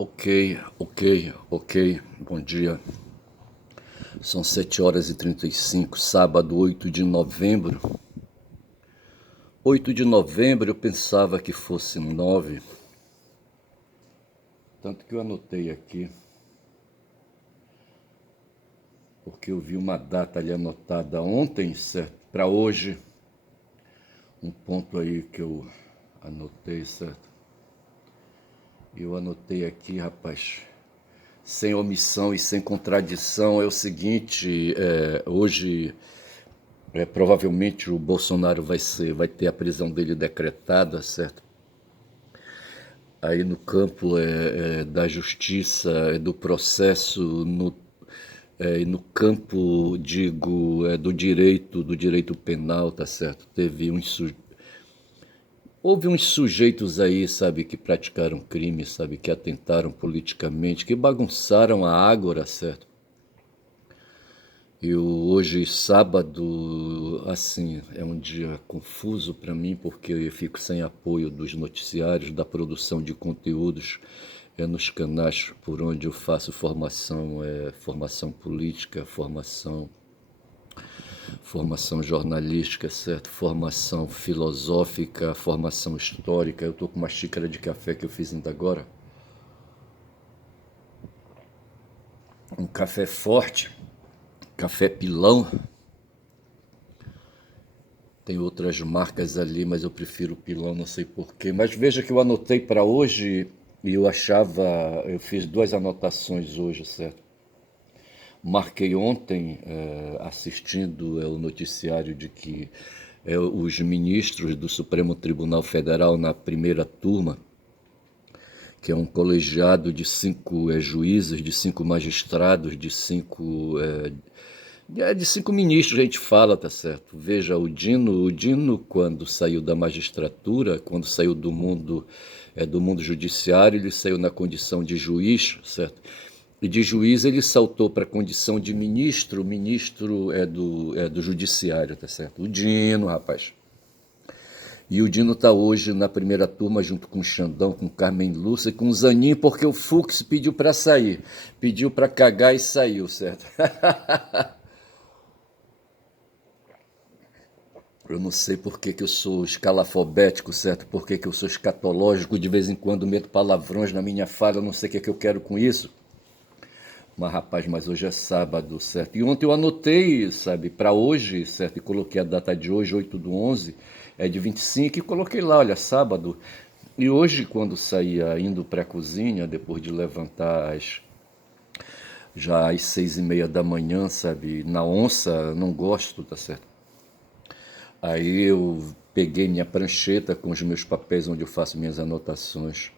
Ok, ok. Bom dia. São 7h35, sábado, 8 de novembro. 8 de novembro eu pensava que fosse 9, tanto que eu anotei aqui, porque eu vi uma data ali anotada ontem, certo? Para hoje, um ponto aí que eu anotei, certo? Eu anotei aqui, rapaz, sem omissão e sem contradição, é o seguinte, hoje provavelmente o Bolsonaro vai ter a prisão dele decretada, certo? Aí no campo da justiça, do processo, no campo, digo, do direito penal, tá certo? Houve uns sujeitos aí, sabe, que praticaram crime, sabe, que atentaram politicamente, que bagunçaram a ágora, certo? Eu hoje, sábado, assim, é um dia confuso para mim, porque eu fico sem apoio dos noticiários, da produção de conteúdos nos canais por onde eu faço formação, formação política, formação jornalística, certo? Formação filosófica, formação histórica. Eu estou com uma xícara de café que eu fiz ainda agora, um café forte, café pilão. Tem outras marcas ali, mas eu prefiro o pilão, não sei porquê. Mas veja que eu anotei para hoje e eu fiz duas anotações hoje, certo? Marquei ontem, assistindo o noticiário de que os ministros do Supremo Tribunal Federal na primeira turma, que é um colegiado de 5 juízes, de 5 magistrados, de 5 ministros, a gente fala, tá certo? Veja, o Dino, quando saiu da magistratura, quando saiu do mundo judiciário, ele saiu na condição de juiz, certo? E de juiz ele saltou para a condição de ministro. O ministro é do judiciário, tá certo? O Dino, rapaz. E o Dino está hoje na primeira turma junto com o Xandão, com o Carmen Lúcia e com o Zanin, porque o Fux pediu para sair. Pediu para cagar e saiu, certo? Eu não sei por que eu sou escalafobético, certo? Por que eu sou escatológico, de vez em quando meto palavrões na minha fala, eu não sei o que eu quero com isso. Mas, rapaz, mas hoje é sábado, certo? E ontem eu anotei, sabe, para hoje, certo? E coloquei a data de hoje, 8/11, é de 25, e coloquei lá, olha, sábado. E hoje, quando saía indo para a cozinha, depois de levantar já às 6h30 da manhã, sabe, na onça, não gosto, tá certo? Aí eu peguei minha prancheta com os meus papéis onde eu faço minhas anotações.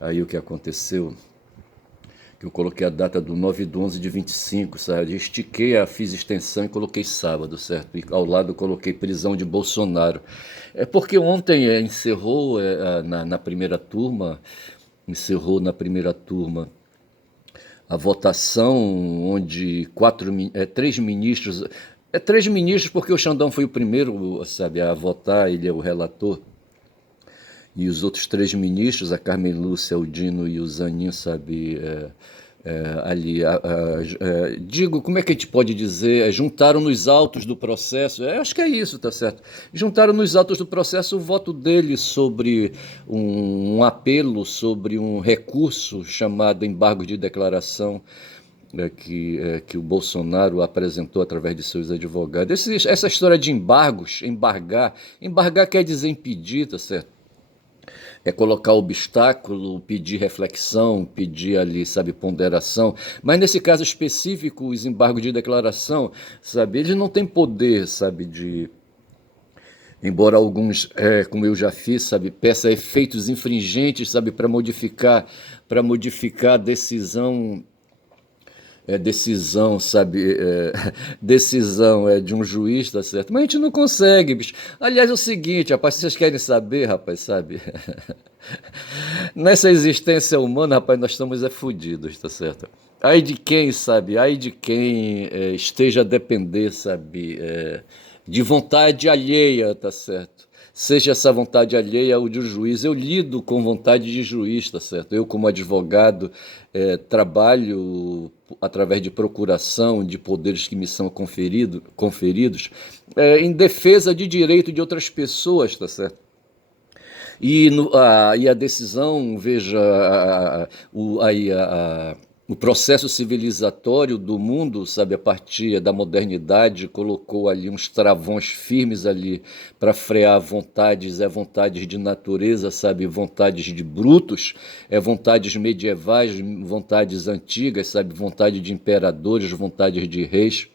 Aí o que aconteceu? Que eu coloquei a data do 9/11 de 25, sabe? Estiquei, fiz extensão e coloquei sábado, certo? E ao lado eu coloquei prisão de Bolsonaro. É porque ontem encerrou na primeira turma a votação onde três ministros, três ministros porque o Xandão foi o primeiro, sabe, a votar, ele é o relator. E os outros três ministros, a Carmen Lúcia, o Dino e o Zanin, sabe, ali, digo, como é que a gente pode dizer? Juntaram nos autos do processo, acho que é isso, tá certo? Juntaram nos autos do processo o voto dele sobre um apelo, sobre um recurso chamado embargo de declaração, que o Bolsonaro apresentou através de seus advogados. Essa história de embargos, embargar quer dizer impedir, tá certo? É colocar obstáculo, pedir reflexão, pedir ali, sabe, ponderação. Mas nesse caso específico, os embargos de declaração, sabe, eles não têm poder, sabe, embora alguns, como eu já fiz, sabe, peça efeitos infringentes, sabe, para modificar a decisão, sabe? Decisão de um juiz, tá certo? Mas a gente não consegue, bicho. Aliás, é o seguinte, rapaz, se vocês querem saber, rapaz, sabe? Nessa existência humana, rapaz, nós estamos fodidos, tá certo? Ai de quem, sabe? Ai de quem esteja a depender, sabe? De vontade alheia, tá certo? seja essa vontade alheia ou de um juiz. Eu lido com vontade de juiz, tá certo? Eu, como advogado, trabalho através de procuração de poderes que me são conferidos em defesa de direito de outras pessoas, tá certo? E a decisão, veja, o processo civilizatório do mundo, sabe, a partir da modernidade, colocou ali uns travões firmes ali para frear vontades de natureza, sabe, vontades de brutos, vontades medievais, vontades antigas, sabe, vontade de imperadores, vontades de reis.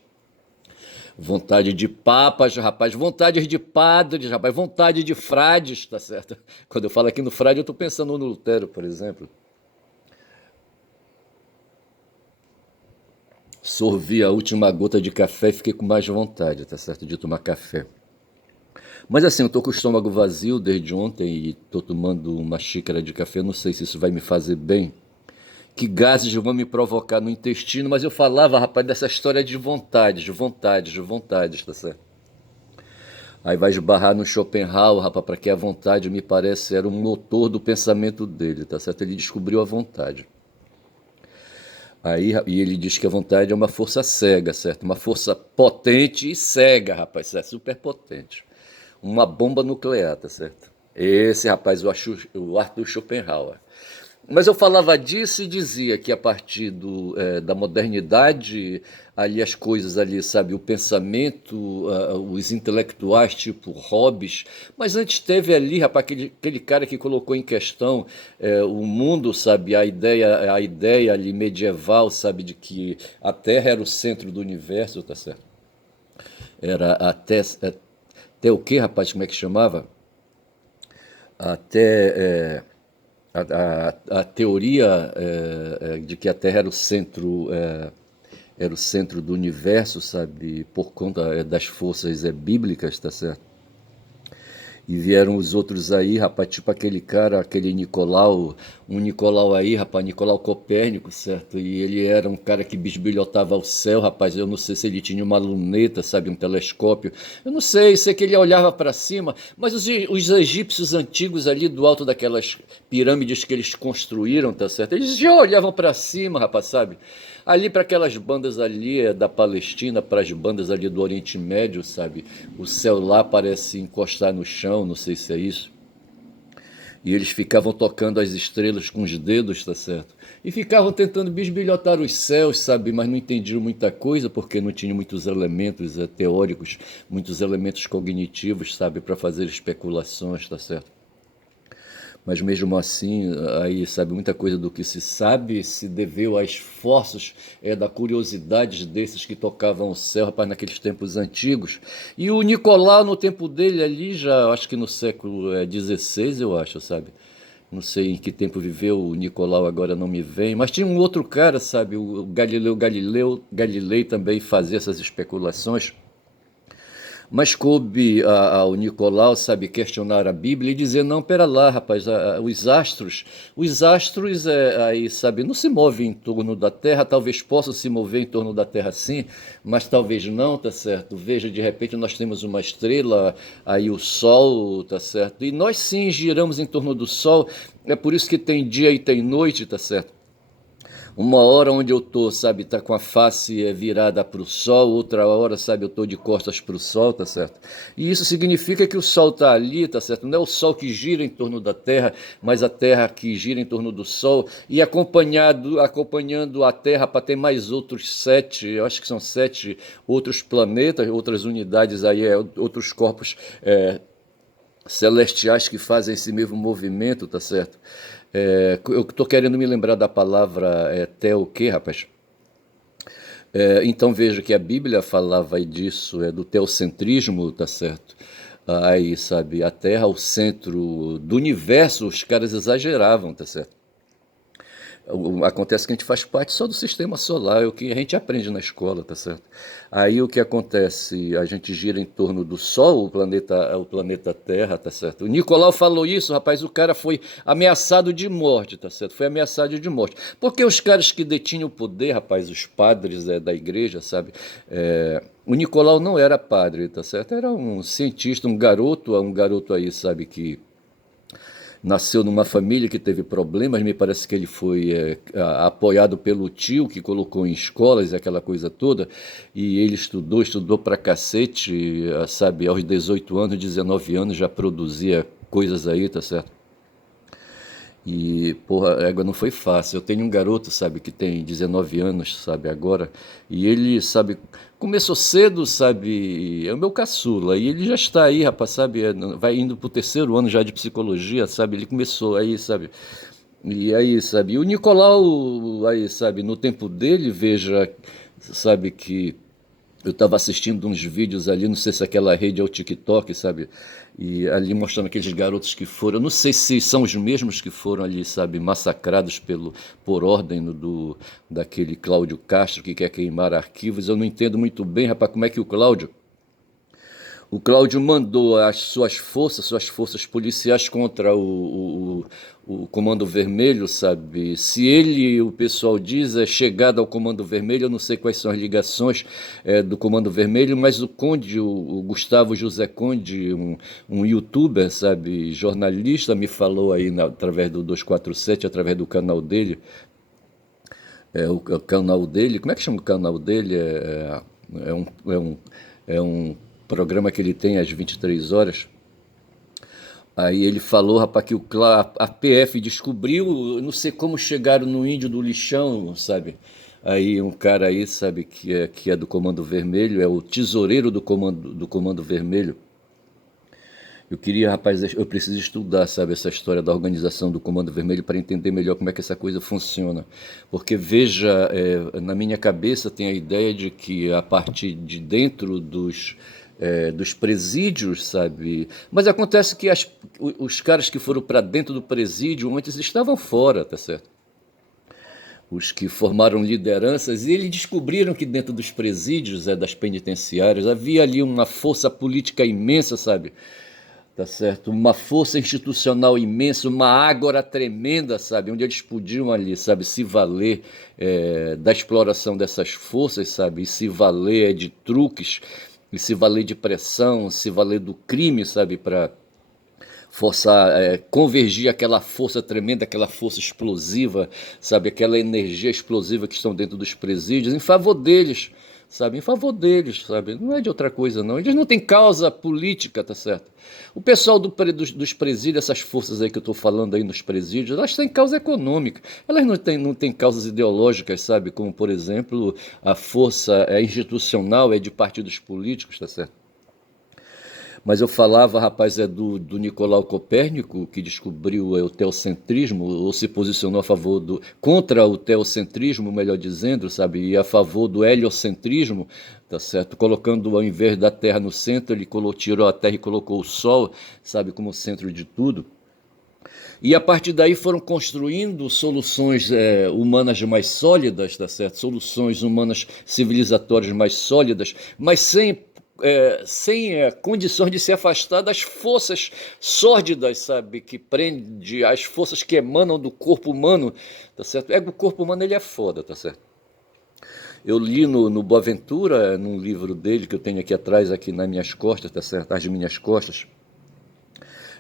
Vontade de papas, rapaz, vontade de padres, rapaz, vontade de frades, tá certo? Quando eu falo aqui no frade, eu estou pensando no Lutero, por exemplo. Sorvi a última gota de café e fiquei com mais vontade, tá certo? De tomar café. Mas assim, eu tô com o estômago vazio desde ontem e tô tomando uma xícara de café, não sei se isso vai me fazer bem. Que gases vão me provocar no intestino, mas eu falava, rapaz, dessa história de vontades, tá certo? Aí vai esbarrar no Schopenhauer, rapaz, para que a vontade, me parece, era o motor do pensamento dele, tá certo? Ele descobriu a vontade. Aí, e ele diz que a vontade é uma força cega, certo? Uma força potente e cega, rapaz, é super potente. Uma bomba nuclear, tá certo? Esse, rapaz, o Arthur Schopenhauer. Mas eu falava disso e dizia que a partir da modernidade, ali as coisas ali, sabe, o pensamento, os intelectuais, tipo Hobbes, mas antes teve ali, rapaz, aquele cara que colocou em questão o mundo, sabe, a ideia ali medieval, sabe, de que a Terra era o centro do universo, tá certo? Era até o que, rapaz, como é que chamava? Até a teoria de que a Terra era o centro do universo, sabe, por conta das forças bíblicas, tá certo? E vieram os outros aí, rapaz, tipo aquele cara, aquele Nicolau, um Nicolau aí, rapaz, Nicolau Copérnico, certo? E ele era um cara que bisbilhotava o céu, rapaz. Eu não sei se ele tinha uma luneta, sabe, um telescópio. Eu não sei que ele olhava para cima, mas os egípcios antigos ali do alto daquelas pirâmides que eles construíram, tá certo? Eles já olhavam para cima, rapaz, sabe? Ali para aquelas bandas ali da Palestina, para as bandas ali do Oriente Médio, sabe? O céu lá parece encostar no chão, não sei se é isso. E eles ficavam tocando as estrelas com os dedos, tá certo? E ficavam tentando bisbilhotar os céus, sabe? Mas não entendiam muita coisa, porque não tinham muitos elementos teóricos, muitos elementos cognitivos, sabe? Para fazer especulações, tá certo? Mas mesmo assim, aí, sabe, muita coisa do que se sabe se deveu a esforços da curiosidade desses que tocavam o céu, rapaz, naqueles tempos antigos. E o Nicolau, no tempo dele ali, já acho que no século XVI, eu acho, sabe? Não sei em que tempo viveu o Nicolau, agora não me vem. Mas tinha um outro cara, sabe, o Galilei também fazia essas especulações. Mas coube ao Nicolau, sabe, questionar a Bíblia e dizer, não, pera lá, rapaz, os astros aí, sabe, não se movem em torno da Terra, talvez possam se mover em torno da Terra sim, mas talvez não, tá certo? Veja, de repente nós temos uma estrela, aí o Sol, tá certo? E nós sim giramos em torno do Sol, é por isso que tem dia e tem noite, tá certo? Uma hora onde eu tô, sabe, tá com a face virada para o sol, outra hora, sabe, eu tô de costas para o sol, tá certo? E isso significa que o sol tá ali, tá certo? Não é o sol que gira em torno da Terra, mas a Terra que gira em torno do sol e acompanhando a Terra para ter mais outros sete, eu acho que são sete outros planetas, outras unidades aí, outros corpos celestiais que fazem esse mesmo movimento, tá certo? Eu estou querendo me lembrar da palavra o quê, rapaz? Então veja que a Bíblia falava aí disso, do teocentrismo, tá certo? Aí, sabe, a Terra, o centro do universo, os caras exageravam, tá certo? Acontece que a gente faz parte só do sistema solar, é o que a gente aprende na escola, tá certo? Aí o que acontece? A gente gira em torno do Sol, o planeta Terra, tá certo? O Nicolau falou isso, rapaz, o cara foi ameaçado de morte, tá certo? Foi ameaçado de morte. Porque os caras que detinham o poder, rapaz, os padres da igreja, sabe? O Nicolau não era padre, tá certo? Era um cientista, um garoto aí, sabe, que nasceu numa família que teve problemas, me parece que ele foi apoiado pelo tio que colocou em escolas, aquela coisa toda, e ele estudou pra cacete, sabe, aos 18 anos, 19 anos já produzia coisas aí, tá certo? E, porra, a égua não foi fácil. Eu tenho um garoto, sabe, que tem 19 anos, sabe, agora, e ele, sabe, começou cedo, sabe, é o meu caçula, e ele já está aí, rapaz, sabe, vai indo pro terceiro ano já de psicologia, sabe, ele começou aí, sabe, e aí, sabe, e o Nicolau, aí, sabe, no tempo dele, veja, sabe, que eu estava assistindo uns vídeos ali, não sei se aquela rede é o TikTok, sabe? E ali mostrando aqueles garotos que foram, eu não sei se são os mesmos que foram ali, sabe, massacrados por ordem daquele Cláudio Castro que quer queimar arquivos. Eu não entendo muito bem, rapaz, como é que o Cláudio mandou suas forças policiais contra o Comando Vermelho, sabe? Se ele, o pessoal diz, é chegado ao Comando Vermelho, eu não sei quais são as ligações do Comando Vermelho, mas o Conde, o Gustavo José Conde, um youtuber, sabe, jornalista, me falou aí através do 247, através do canal dele, o canal dele, como é que chama o canal dele? É um, é um, é um programa que ele tem às 23 horas. Aí ele falou, rapaz, que a PF descobriu, eu não sei como chegaram no Índio do Lixão, sabe? Aí um cara aí, sabe, que é do Comando Vermelho, é o tesoureiro do Comando Vermelho. Eu queria, rapaz, eu preciso estudar, sabe, essa história da organização do Comando Vermelho para entender melhor como é que essa coisa funciona. Porque, veja, na minha cabeça tem a ideia de que a partir de dentro dos presídios, sabe? Mas acontece que os caras que foram para dentro do presídio antes estavam fora, tá certo? Os que formaram lideranças, e eles descobriram que dentro dos presídios, das penitenciárias, havia ali uma força política imensa, sabe? Tá certo? Uma força institucional imensa, uma ágora tremenda, sabe? Onde eles podiam ali, sabe, se valer da exploração dessas forças, sabe? E se valer de truques, e se valer de pressão, se valer do crime, sabe? Para forçar, convergir aquela força tremenda, aquela força explosiva, sabe? Aquela energia explosiva que estão dentro dos presídios, em favor deles, sabe? Em favor deles, sabe? Não é de outra coisa, não. Eles não têm causa política, tá certo? O pessoal dos presídios, essas forças aí que eu estou falando aí nos presídios, elas têm causa econômica. Elas não têm causas ideológicas, sabe? Como, por exemplo, a força institucional de partidos políticos, tá certo? Mas eu falava, rapaz, do Nicolau Copérnico, que descobriu o teocentrismo, ou se posicionou contra o teocentrismo, melhor dizendo, sabe, e a favor do heliocentrismo, tá certo? Colocando ao invés da Terra no centro, ele tirou a Terra e colocou o Sol, sabe, como centro de tudo. E a partir daí foram construindo soluções humanas mais sólidas, tá certo? Soluções humanas civilizatórias mais sólidas, mas sem condições de se afastar das forças sórdidas, sabe? Que prende as forças que emanam do corpo humano, tá certo? O corpo humano ele é foda, tá certo? Eu li no Boaventura, num livro dele que eu tenho aqui atrás, aqui nas minhas costas, tá certo? As minhas costas,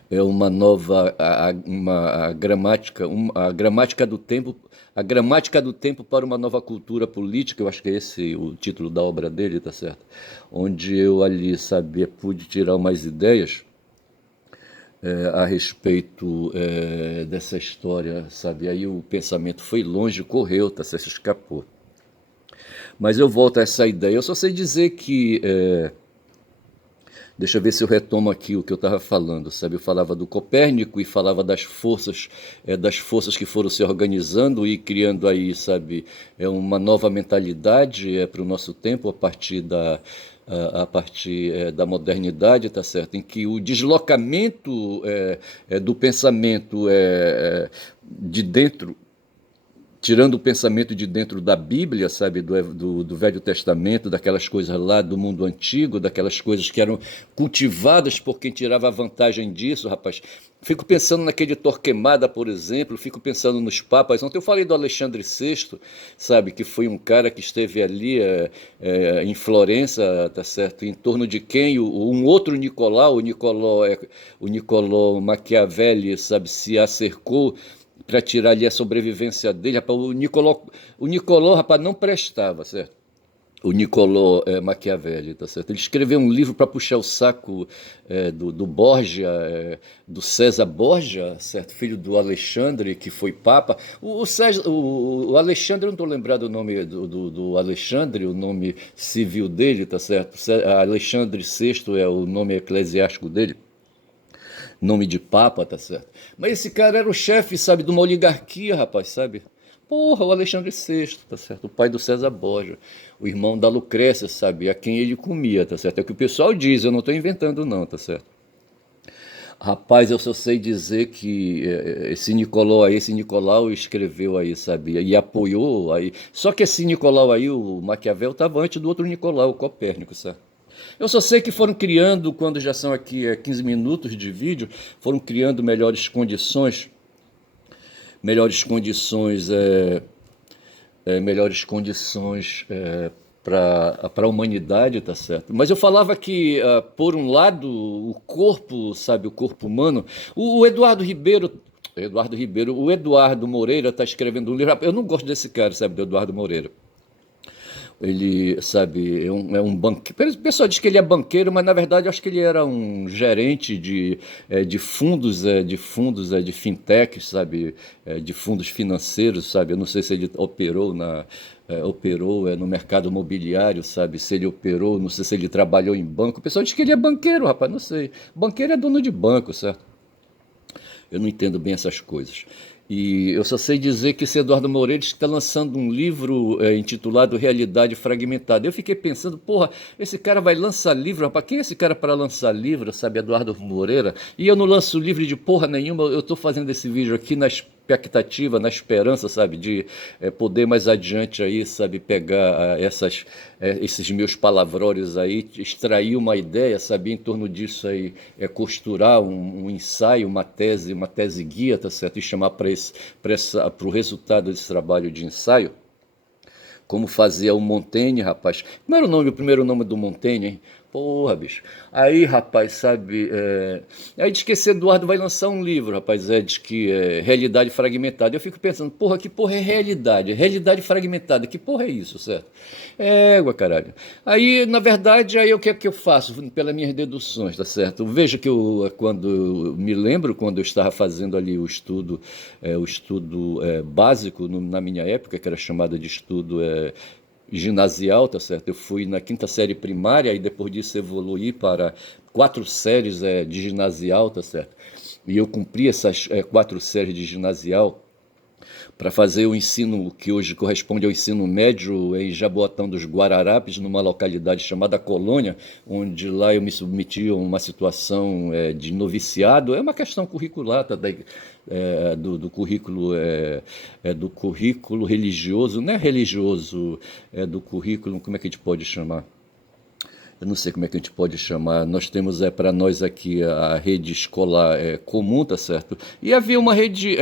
é uma nova a gramática, a gramática do tempo para uma nova cultura política, eu acho que é esse o título da obra dele, tá certo? Onde eu ali, sabe, pude tirar umas ideias a respeito dessa história, sabe? Aí o pensamento foi longe, correu, tá certo? Se escapou. Mas eu volto a essa ideia. Eu só sei dizer que deixa eu ver se eu retomo aqui o que eu estava falando, sabe? Eu falava do Copérnico e falava das forças que foram se organizando e criando aí, sabe, uma nova mentalidade para o nosso tempo a partir da modernidade, tá certo? Em que o deslocamento do pensamento de dentro tirando o pensamento de dentro da Bíblia, sabe, do Velho Testamento, daquelas coisas lá do mundo antigo, daquelas coisas que eram cultivadas por quem tirava vantagem disso, rapaz. Fico pensando naquele Torquemada, por exemplo, fico pensando nos papas. Ontem eu falei do Alexandre VI, sabe, que foi um cara que esteve ali em Florença, tá certo, em torno de quem um outro Nicolau, o Nicolò Machiavelli, sabe, se acercou para tirar ali a sobrevivência dele. Rapaz, o Nicolò, rapaz, não prestava, certo? O Nicolò Machiavelli, tá certo? Ele escreveu um livro para puxar o saco do Borgia, do César Borgia, certo? Filho do Alexandre, que foi papa. O Alexandre, eu não estou lembrado o nome do Alexandre, o nome civil dele, tá certo? Alexandre VI é o nome eclesiástico dele, nome de papa, tá certo? Mas esse cara era o chefe, sabe, de uma oligarquia, rapaz, sabe? Porra, o Alexandre VI, tá certo? O pai do César Borgia, o irmão da Lucrécia, sabe? A quem ele comia, tá certo? É o que o pessoal diz, eu não estou inventando não, tá certo? Rapaz, eu só sei dizer que esse Nicolau escreveu aí, sabe? E apoiou aí. Só que esse Nicolau aí, o Maquiavel, estava antes do outro Nicolau, o Copérnico, sabe? Eu só sei que foram criando, quando já são aqui 15 minutos de vídeo, foram criando melhores condições, melhores condições para a humanidade, tá certo? Mas eu falava que, por um lado, o corpo, sabe, o corpo humano, o o Eduardo Moreira está escrevendo um livro. Eu não gosto desse cara, sabe, do Eduardo Moreira. Ele, sabe, é um banqueiro. O pessoal diz que ele é banqueiro, mas na verdade eu acho que ele era um gerente de fundos, de fintech, sabe, de fundos financeiros, sabe. Eu não sei se ele operou no mercado imobiliário, sabe, se ele operou, não sei se ele trabalhou em banco. O pessoal diz que ele é banqueiro, rapaz, não sei. Banqueiro é dono de banco, certo? Eu não entendo bem essas coisas. E eu só sei dizer que esse Eduardo Moreira está lançando um livro intitulado Realidade Fragmentada. Eu fiquei pensando, porra, esse cara vai lançar livro, rapaz, quem é esse cara para lançar livro, sabe, Eduardo Moreira? E eu não lanço livro de porra nenhuma, eu estou fazendo esse vídeo aqui na expectativa, na esperança, sabe, de poder mais adiante aí, sabe, pegar esses meus palavrórios aí, extrair uma ideia, sabe, em torno disso aí, costurar um ensaio, uma tese guia, tá certo, e chamar para o resultado desse trabalho de ensaio, como fazia o Montaigne, rapaz. Como era o primeiro nome do Montaigne, hein? Porra, bicho. Aí, rapaz, sabe. Aí diz que esse Eduardo vai lançar um livro, rapaz. Diz que é Realidade Fragmentada. Eu fico pensando, porra, que porra é realidade? Realidade fragmentada, que porra é isso, certo? Caralho. Aí, na verdade, aí o que é que eu faço? Pelas minhas deduções, tá certo? Veja que me lembro quando eu estava fazendo ali o estudo básico na minha época, que era chamado de estudo ginasial, tá certo? Eu fui na quinta série primária e depois disso evoluí para 4 séries de ginasial, tá certo? E eu cumpri essas 4 séries de ginasial para fazer o ensino que hoje corresponde ao ensino médio em Jaboatão dos Guararapes, numa localidade chamada Colônia, onde lá eu me submeti a uma situação de noviciado. É uma questão curricular, tá, do currículo religioso, não é religioso, é do currículo, como é que a gente pode chamar? Eu não sei como é que a gente pode chamar. Nós temos para nós aqui a rede escolar comum, tá certo? E havia uma rede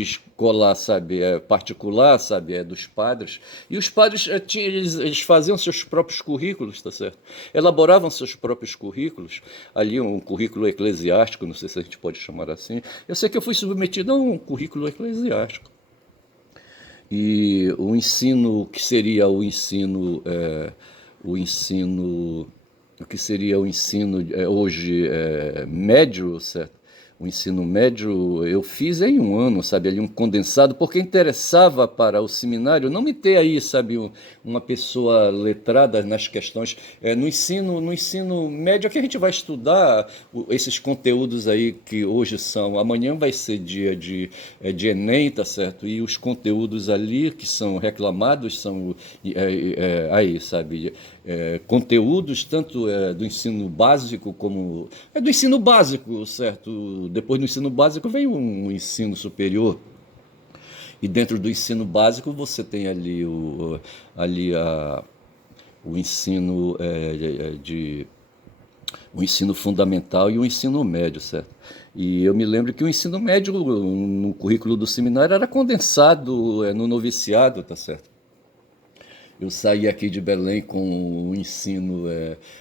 escolar, sabe, particular, sabe, dos padres. E os padres eles faziam seus próprios currículos, tá certo? Elaboravam seus próprios currículos. Ali um currículo eclesiástico, não sei se a gente pode chamar assim. Eu sei que eu fui submetido a um currículo eclesiástico. E o ensino, que seria o que seria o ensino hoje médio, certo? O ensino médio eu fiz em um ano, sabe, ali um condensado, porque interessava para o seminário não me ter aí, sabe, uma pessoa letrada nas questões. No ensino médio é que a gente vai estudar esses conteúdos aí que hoje são, amanhã vai ser dia de Enem, tá certo? E os conteúdos ali que são reclamados são aí, sabe, conteúdos tanto do ensino básico como do ensino básico, certo? Depois do ensino básico vem um ensino superior. E dentro do ensino básico você tem ali ali o ensino o ensino fundamental e o ensino médio, certo? E eu me lembro que o ensino médio no currículo do seminário era condensado no noviciado, tá certo? Eu saí aqui de Belém com o ensino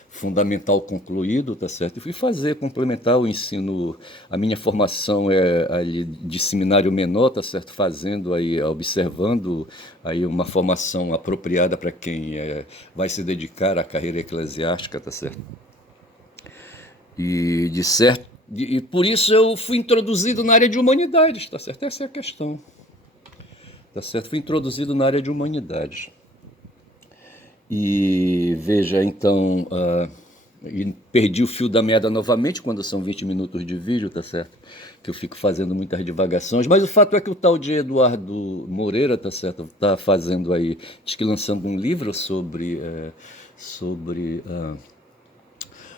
fundamental concluído, tá certo? E fui fazer, complementar o ensino, a minha formação ali de seminário menor, tá certo? Fazendo aí, observando aí uma formação apropriada para quem vai se dedicar à carreira eclesiástica, tá certo? E de certo, e por isso eu fui introduzido na área de humanidades, tá certo? Essa é a questão, tá certo? Fui introduzido na área de humanidades. E veja, então, e perdi o fio da meada novamente quando são 20 minutos de vídeo, tá certo? Que eu fico fazendo muitas divagações, mas o fato é que o tal de Eduardo Moreira, tá certo? Tá fazendo aí, acho que lançando um livro sobre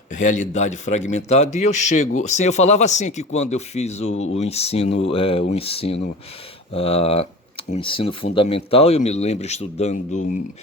realidade fragmentada, e eu chego, sim, eu falava assim que quando eu fiz o ensino, ah, o ensino fundamental, eu me lembro estudando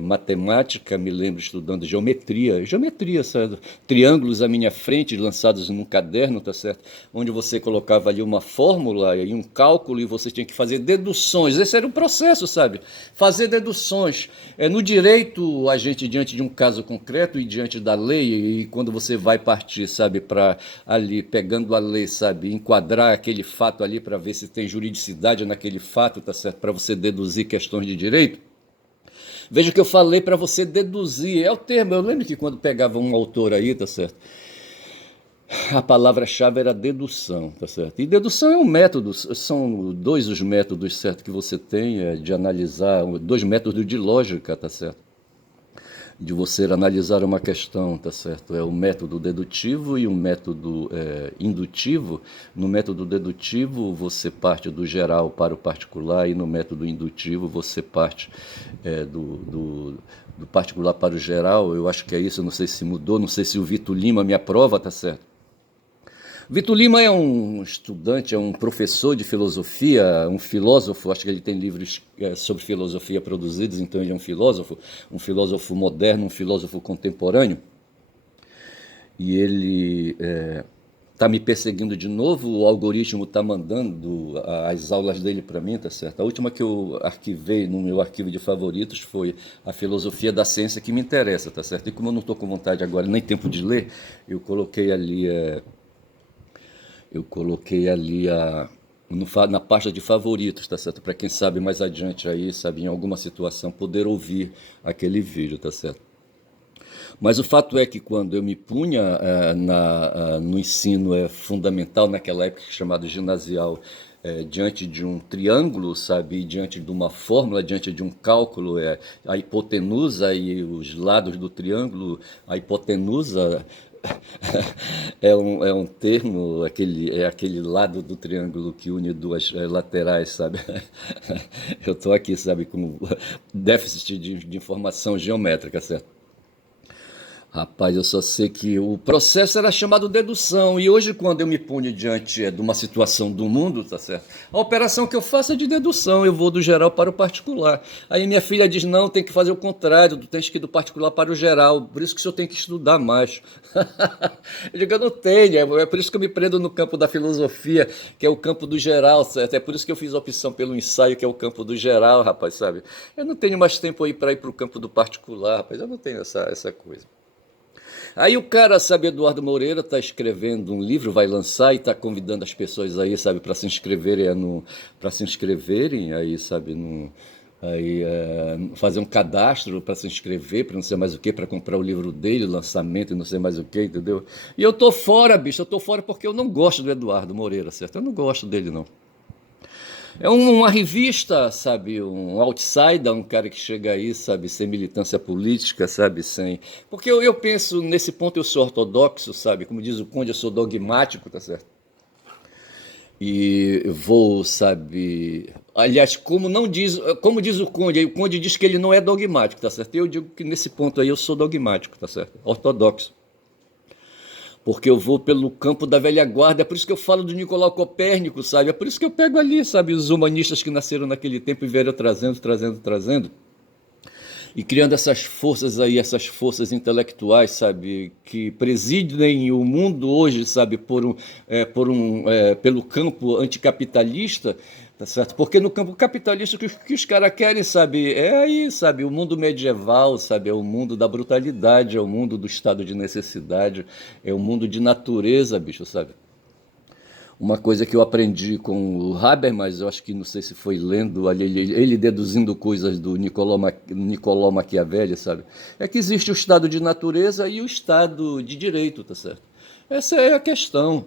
matemática, me lembro estudando geometria, certo? Triângulos à minha frente, lançados num caderno, tá certo? Onde você colocava ali uma fórmula e um cálculo e você tinha que fazer deduções. Esse era o processo, sabe? Fazer deduções. No direito, a gente, diante de um caso concreto e diante da lei, e quando você vai partir, sabe, para ali, pegando a lei, sabe, enquadrar aquele fato ali para ver se tem juridicidade naquele fato, tá certo? Para você deduzir questões de direito. Veja o que eu falei para você deduzir, é o termo. Eu lembro que quando pegava um autor aí, tá certo? A palavra-chave era dedução, tá certo? E dedução é um método, são dois os métodos, certo, que você tem de analisar, dois métodos de lógica, tá certo? De você analisar uma questão, tá certo? É o método dedutivo e o método indutivo. No método dedutivo, você parte do geral para o particular, e no método indutivo, você parte do particular para o geral. Eu acho que é isso, eu não sei se mudou, não sei se o Vitor Lima me aprova, tá certo? Vitor Lima é um estudante, é um professor de filosofia, um filósofo, acho que ele tem livros sobre filosofia produzidos, então ele é um filósofo moderno, um filósofo contemporâneo, e ele está me perseguindo de novo, o algoritmo está mandando as aulas dele para mim, tá certo? A última que eu arquivei no meu arquivo de favoritos foi a filosofia da ciência que me interessa, tá certo? E como eu não estou com vontade agora, nem tempo de ler, eu coloquei ali... na pasta de favoritos, tá certo? Para quem sabe mais adiante aí, sabe, em alguma situação, poder ouvir aquele vídeo, tá certo? Mas o fato é que quando eu me punha no ensino fundamental, naquela época chamado ginasial, diante de um triângulo, sabe, diante de uma fórmula, diante de um cálculo, a hipotenusa e os lados do triângulo, a hipotenusa é um termo, aquele lado do triângulo que une duas laterais, sabe? Eu estou aqui, sabe, com déficit de informação geométrica, certo? Rapaz, eu só sei que o processo era chamado dedução, e hoje, quando eu me ponho diante de uma situação do mundo, tá certo? A operação que eu faço é de dedução, eu vou do geral para o particular. Aí minha filha diz: não, tem que fazer o contrário, tu tens que ir do particular para o geral, por isso que o senhor tem que estudar mais. Eu digo: eu não tenho, é por isso que eu me prendo no campo da filosofia, que é o campo do geral, certo? É por isso que eu fiz a opção pelo ensaio, que é o campo do geral, rapaz, sabe? Eu não tenho mais tempo aí para ir para o campo do particular, rapaz, eu não tenho essa coisa. Aí o cara, sabe, Eduardo Moreira, está escrevendo um livro, vai lançar e está convidando as pessoas aí, sabe, para se inscreverem, aí, sabe, fazer um cadastro para se inscrever, para não sei mais o que, para comprar o livro dele, lançamento e não sei mais o que, entendeu? E eu tô fora, bicho, eu tô fora porque eu não gosto do Eduardo Moreira, certo? Eu não gosto dele, não. É uma revista, sabe, um outsider, um cara que chega aí, sabe, sem militância política, sabe, sem... Porque eu penso, nesse ponto eu sou ortodoxo, sabe, como diz o Conde, eu sou dogmático, tá certo? E vou, sabe... Aliás, como diz o Conde, aí o Conde diz que ele não é dogmático, tá certo? Eu digo que nesse ponto aí eu sou dogmático, tá certo? Ortodoxo. porque eu vou pelo campo da velha guarda, é por isso que eu falo do Nicolau Copérnico, sabe? É por isso que eu pego ali, sabe, os humanistas que nasceram naquele tempo e vieram trazendo, e criando essas forças aí, essas forças intelectuais, sabe, que presidem o mundo hoje, sabe, pelo campo anticapitalista, tá certo? Porque no campo capitalista que os caras querem, sabe, é aí, sabe, o mundo medieval, sabe, é o mundo da brutalidade, é o mundo do estado de necessidade, é o mundo de natureza, bicho, sabe? Uma coisa que eu aprendi com o Habermas, eu acho que não sei se foi lendo ali, ele deduzindo coisas do Nicolau Maquiavelli, sabe? É que existe o estado de natureza e o estado de direito, tá certo? Essa é a questão.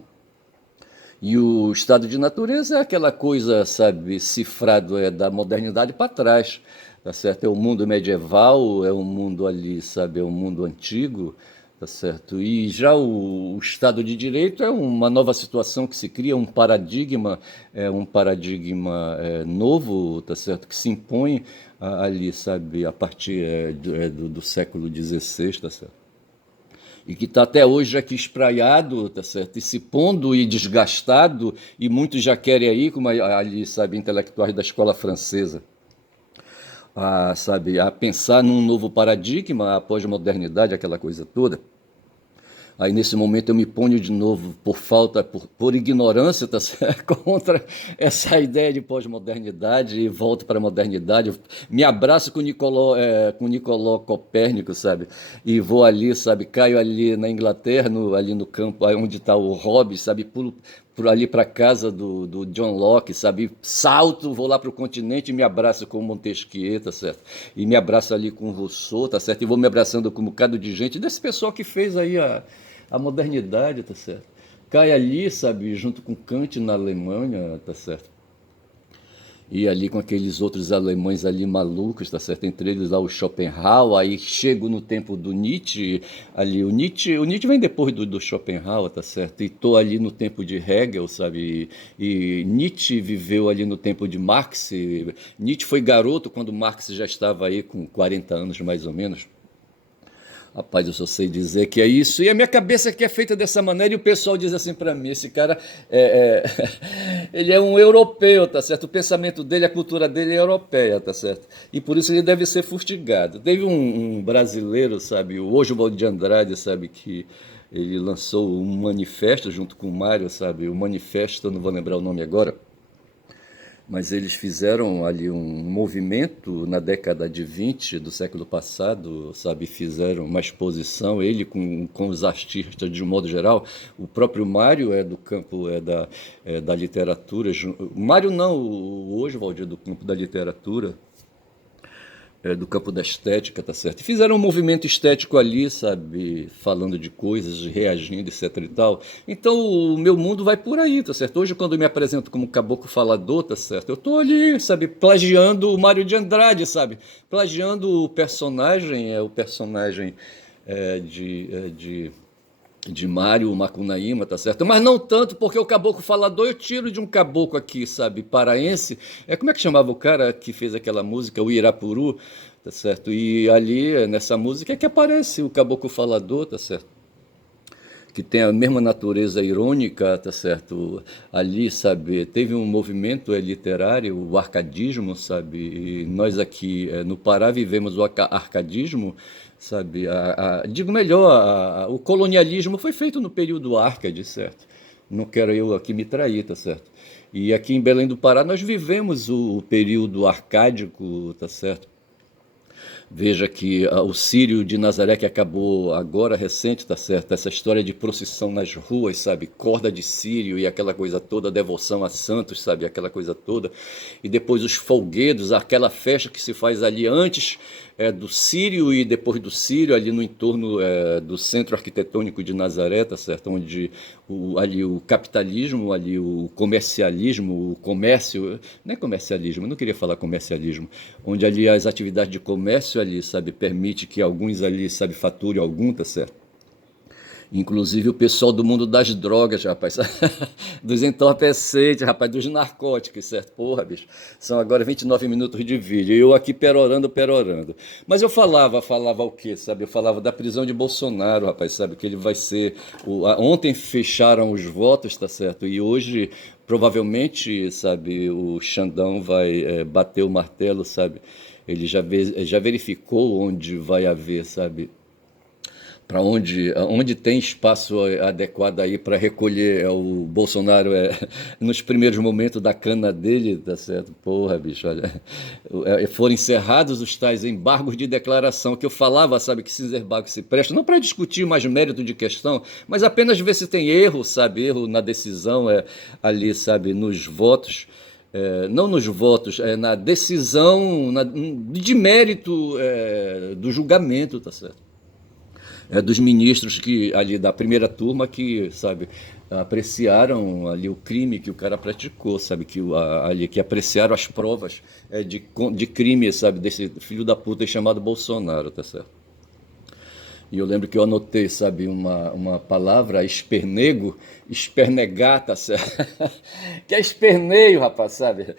E o estado de natureza é aquela coisa, sabe, cifrado da modernidade para trás, tá certo? É o mundo medieval, é o mundo ali, sabe, é o mundo antigo, tá certo? E já o estado de direito é uma nova situação que se cria, um paradigma novo, tá certo? Que se impõe ali, sabe, a partir do século XVI, tá certo? E que está até hoje aqui espraiado, tá certo? E se pondo e desgastado, e muitos já querem aí, como ali, sabe, intelectuais da escola francesa, sabe, a pensar num novo paradigma, a pós-modernidade, aquela coisa toda. Aí nesse momento eu me ponho de novo por ignorância, tá certo? Contra essa ideia de pós-modernidade e volto para a modernidade. Me abraço com Nicolau Copérnico, sabe? E vou ali, sabe? Caio ali na Inglaterra, ali no campo onde está o Hobbes, sabe? Pulo por ali para casa do John Locke, sabe? Salto, vou lá para o continente e me abraço com Montesquieu, tá certo? E me abraço ali com Rousseau, tá certo? E vou me abraçando com um bocado de gente, desse pessoal que fez aí a modernidade, tá certo? Cai ali, sabe, junto com Kant na Alemanha, tá certo? E ali com aqueles outros alemães ali malucos, tá certo? Entre eles lá o Schopenhauer, aí chego no tempo do Nietzsche, ali o Nietzsche vem depois do Schopenhauer, tá certo? E tô ali no tempo de Hegel, sabe? E Nietzsche viveu ali no tempo de Marx. Nietzsche foi garoto quando Marx já estava aí com 40 anos mais ou menos. Rapaz, eu só sei dizer que é isso. E a minha cabeça que é feita dessa maneira, e o pessoal diz assim para mim: esse cara ele é um europeu, tá certo? O pensamento dele, a cultura dele é europeia, tá certo? E por isso ele deve ser fustigado. Teve um brasileiro, sabe, o Oswald de Andrade, sabe, que ele lançou um manifesto junto com o Mário, sabe? O manifesto, eu não vou lembrar o nome agora, mas eles fizeram ali um movimento na década de 20 do século passado, sabe? Fizeram uma exposição, ele com os artistas de um modo geral. O próprio Mário é do campo da literatura. O Mário não, o Oswald é do campo da literatura, do campo da estética, tá certo? E fizeram um movimento estético ali, sabe? Falando de coisas, reagindo, etc e tal. Então o meu mundo vai por aí, tá certo? Hoje, quando eu me apresento como caboclo falador, tá certo? Eu tô ali, sabe? Plagiando o Mário de Andrade, sabe? Plagiando o personagem de Mário Macunaíma, tá certo? Mas não tanto, porque o caboclo falador eu tiro de um caboclo aqui, sabe, paraense. Como é que chamava o cara que fez aquela música, o Irapuru, tá certo? E ali, nessa música, é que aparece o caboclo falador, tá certo? Que tem a mesma natureza irônica, tá certo? Ali, sabe, teve um movimento literário, o arcadismo, sabe? E nós aqui no Pará vivemos o arcadismo, sabe? Digo melhor, o colonialismo foi feito no período Arcade, certo? Não quero eu aqui me trair, tá certo? E aqui em Belém do Pará nós vivemos o período arcádico, tá certo? Veja que o Círio de Nazaré, que acabou agora recente, tá certo? Essa história de procissão nas ruas, sabe? Corda de Círio e aquela coisa toda, devoção a santos, sabe? Aquela coisa toda. E depois os folguedos, aquela festa que se faz ali antes do Círio e depois do Círio, ali no entorno do centro arquitetônico de Nazaré, tá certo? Onde ali o capitalismo, ali o comercialismo, o comércio, não é comercialismo, eu não queria falar comercialismo, onde ali as atividades de comércio ali, sabe, permite que alguns ali, sabe, faturem algum, tá certo? Inclusive o pessoal do mundo das drogas, rapaz, dos entorpecentes, rapaz, dos narcóticos, certo? Porra, bicho, são agora 29 minutos de vídeo, e eu aqui perorando, perorando. Mas eu falava o quê, sabe? Eu falava da prisão de Bolsonaro, rapaz, sabe? Que ele vai ser... Ontem fecharam os votos, tá certo? E hoje, provavelmente, sabe, o Xandão vai bater o martelo, sabe? Ele já verificou onde vai haver, sabe? Para onde tem espaço adequado aí para recolher o Bolsonaro nos primeiros momentos da cana dele, tá certo? Porra, bicho, olha, foram encerrados os tais embargos de declaração que eu falava, sabe, que esses embargos se prestam, não para discutir mais mérito de questão, mas apenas ver se tem erro, sabe, erro na decisão ali, sabe, nos votos. Não nos votos, na decisão de mérito do julgamento, tá certo? Dos ministros que ali da primeira turma que, sabe, apreciaram ali o crime que o cara praticou, sabe, ali que apreciaram as provas de crime, sabe, desse filho da puta chamado Bolsonaro, tá certo? E eu lembro que eu anotei, sabe, uma palavra, espernego, espernegar, tá certo? Que é esperneio, rapaz, sabe?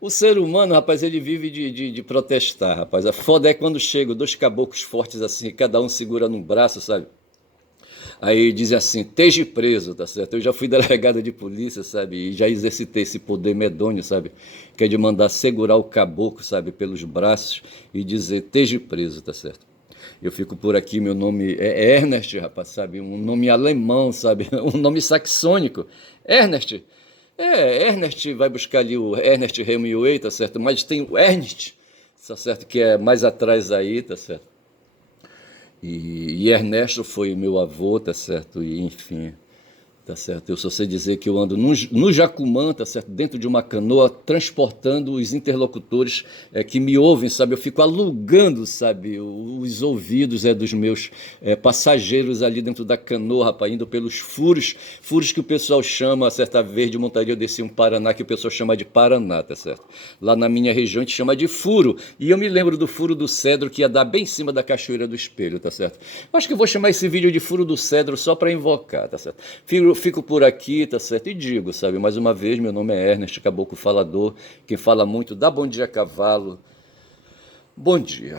O ser humano, rapaz, ele vive de protestar, rapaz. A foda é quando chegam dois caboclos fortes assim, cada um segura num braço, sabe? Aí dizem assim, esteja preso, tá certo? Eu já fui delegado de polícia, sabe? E já exercitei esse poder medonho, sabe? Que é de mandar segurar o caboclo, sabe? Pelos braços e dizer, esteja preso, tá certo? Eu fico por aqui, meu nome é Ernest, rapaz, sabe? Um nome alemão, sabe? Um nome saxônico. Ernest. Ernest vai buscar ali o Ernest Hemingway, tá certo? Mas tem o Ernest, tá certo? Que é mais atrás aí, tá certo? E Ernesto foi meu avô, tá certo? E enfim, tá certo? Eu só sei dizer que eu ando no Jacumã, tá certo? Dentro de uma canoa, transportando os interlocutores que me ouvem, sabe? Eu fico alugando, sabe? Os ouvidos dos meus passageiros ali dentro da canoa, rapaz, indo pelos furos que o pessoal chama, certa vez de montaria eu desci um Paraná, que o pessoal chama de Paraná, tá certo? Lá na minha região a gente chama de furo, e eu me lembro do furo do Cedro, que ia dar bem em cima da Cachoeira do Espelho, tá certo? Eu acho que eu vou chamar esse vídeo de furo do Cedro só para invocar, tá certo? Fico por aqui, tá certo? E digo, sabe, mais uma vez, meu nome é Ernest Caboclo Falador, quem fala muito dá bom dia a cavalo. Bom dia.